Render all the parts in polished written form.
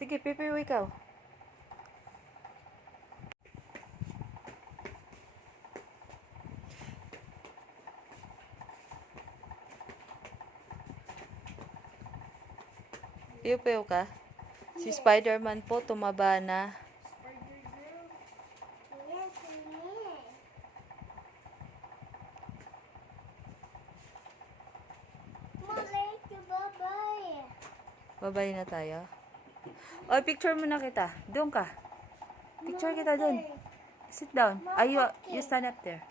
Sige, pipiw ikaw. Pipiw ka? Si Spider-Man po tumaba na. Babay na tayo. O, picture mo na kita. Doon ka. Picture kita doon. Sit down. You stand up there.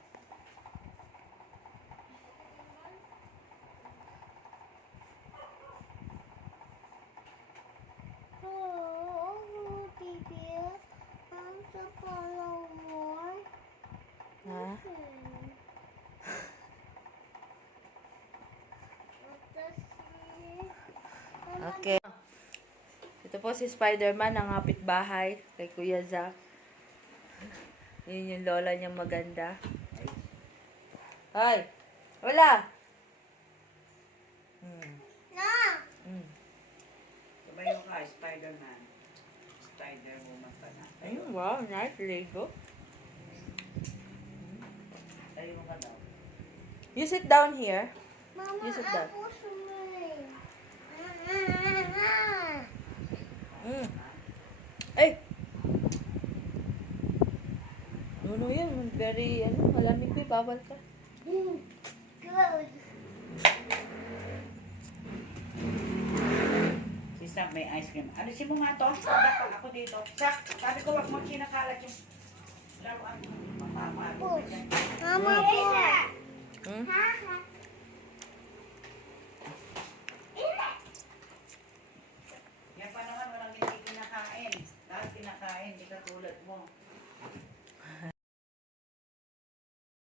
Ha? Okay. Ito po si Spider-Man, ang kapitbahay kay Kuya Zack. Yun yung lola niyang maganda. Ay! Wala! Tumayo ka, Spider-Man. Spider-Woman pa na. Ayun, wow, nice Lego. Tayo mo ka daw. You sit down here. Mama, You sit down. ako sumay. Ay! No, yan. Very, malamig pa. Bawal ka. Good. Si Sak may ice cream. Alisin mo nga to. Dapat ako dito. Sak, sabi ko wag mo kinakalat yung laruan mo. Mapapalo. Mama po. Hmm? Yan pa naman walang hindi kinakain. Lahat kinakain, hindi ka tulad mo.